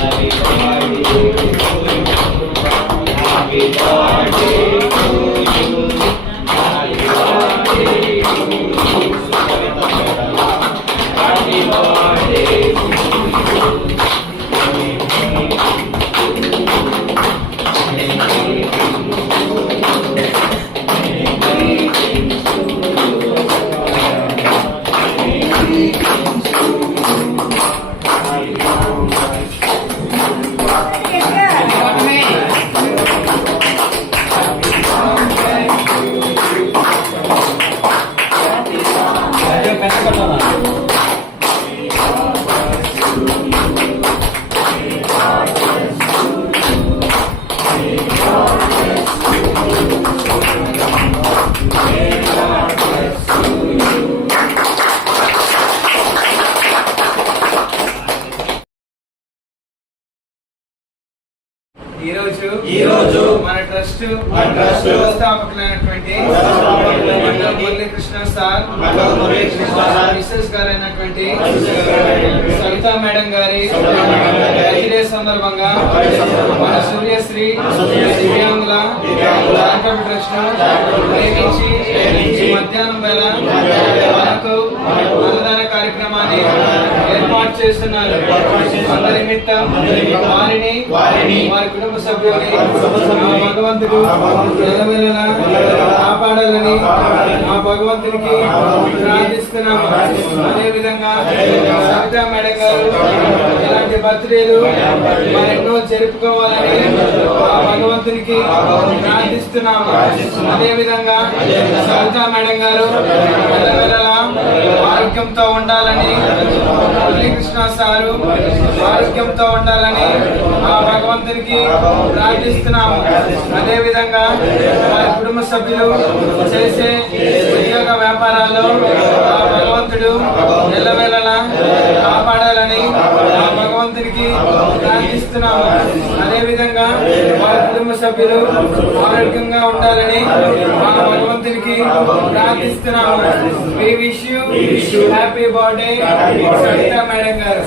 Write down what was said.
Hare Hare trust trust వ్యవస్థాపకులైనటువంటి వ్యవస్థాపకులైనటువంటి Mandala Muralikrishna sir మండల మురళీకృష్ణ సార్ మిస్సెస్ గారు అయినటువంటి మిస్సెస్ గారు అయినటువంటి సవితా మేడం గారి బర్త్డే సందర్భంగా మన సూర్యశ్రీ దివ్యాంగుల చారిటబుల్ ట్రస్ట్ ట్రస్ట్ ప్రేమించి ప్రేమించి ఈ మధ్యాహ్నం వేళ మధ్యాహ్నం వేళ మనకు అన్నదాన కార్యక్రమాన్ని ఏర్పాటు చేస్తున్నారు ఏర్పాటు చేస్తున్నారు. అందరి నిమిత్తం అందరి నిమిత్తం వారిని వారి కుటుంబ సభ్యుల్ని భగవంతుడు కాపాడాలని ఆ భగవంతునికి ప్రార్థిస్తున్నాము. అదే విధంగా అదేవిధంగా సవితా మేడం గారు సవితా బర్త్డేలు మరెన్నో జరుపుకోవాలని ఆ భగవంతునికి ప్రార్థిస్తున్నాము. అదే విధంగా అదేవిధంగా సవితా మేడం గారు ఆరోగ్యంతో ఉండాలని మురళీకృష్ణ సారు ఆరోగ్యంతో ఉండాలని ఆ భగవంతునికి ప్రార్థిస్తున్నాము. అదే విధంగా వారి కుటుంబ సభ్యులు చేసే ఉద్యోగ వ్యాపారాల్లో ఆ భగవంతుడు ఎల్లవేళలా కాపాడాలని ఆ భగవంతునికి అదే విధంగా వారి కుటుంబ సభ్యులు ఆరోగ్యంగా ఉండాలని ఆ భగవంతునికి ప్రార్థిస్తున్నాము. We wish happy birthday Savita madam garu.